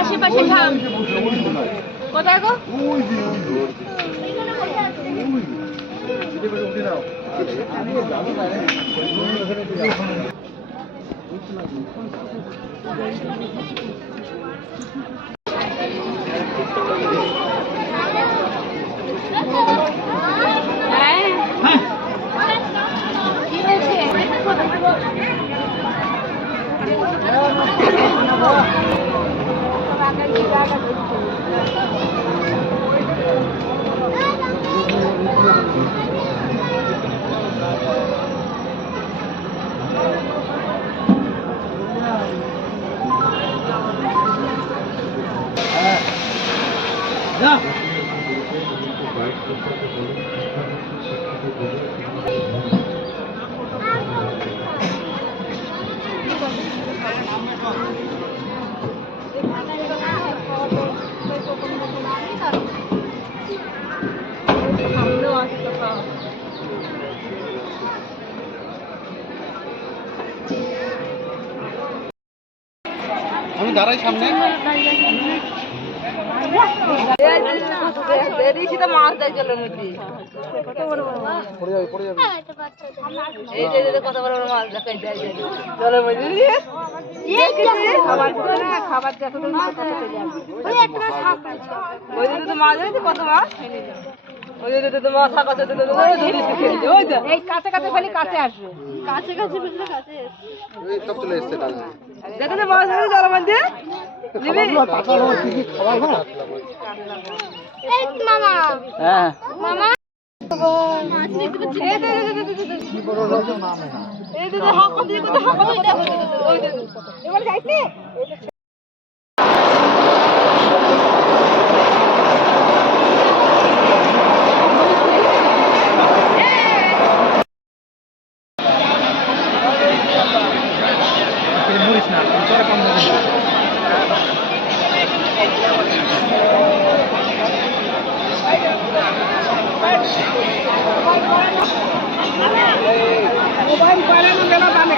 আশেপাশে থাম। কোথায় গো? আমি দাঁড়াই সামনে। মাছ দেয় জলের মধ্যে, কত বড় বড় মাছ দেখাই দেয় জলের মধ্যে। ওই দিকে তো মাছ হয়েছে, কত মাছ ওই দিকে তো মাছ থাকা এই কাছে কাছে ফেলে কাছে আসবে, কাছে কাছে ফেললে কাছে সব চলে এসছে। দেখো তো মাছ ধরে জলের মধ্যে মামা। হ্যাঁ মামা এবার যাইছে। মোবাইল পালানো গেল দামে